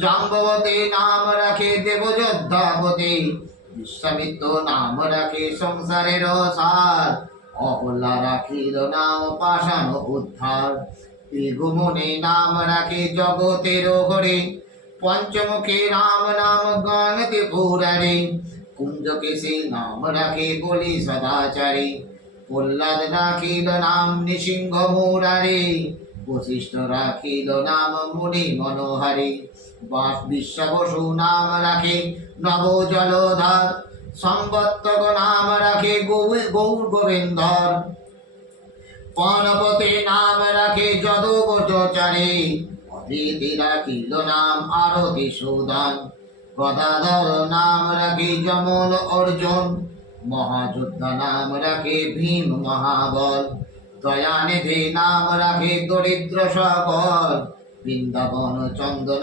জাম্ববতী নাম রাখে দেবযোদ্ধাপতি, বিশ্বামিত্র নাম রাখে সংসারের সার, অহল্যা রাখিল নাম পাষাণ উদ্ধার, ভৃগুমুনি নাম রাখে জগতের হরে, পঞ্চমুখী রাম নাম গান ত্রিপুরারি, কুঞ্জকেশী নাম রাখে বলি সদাচারী, প্রহ্লাদ রাখিল নাম নৃসিংহ মুরারি, বশিষ্ঠ রাখিল নাম মুনি মনোহারি, বিশ্বাবসু নাম রাখে নব জলধার, সম্বত্তক নাম রাখে গৌর গোবিন্দর, পণপতি নাম রাখে যদুবচচারী, অদিতি রাখিল নাম আরতি সুদান, গদাধর নাম রাখে যমল অর্জুন, মহাযোদ্ধা নাম রাখে ভীম মহাবল, দয়ানিধি নাম রাখে দরিদ্র সকল, বৃন্দাবন চন্দনা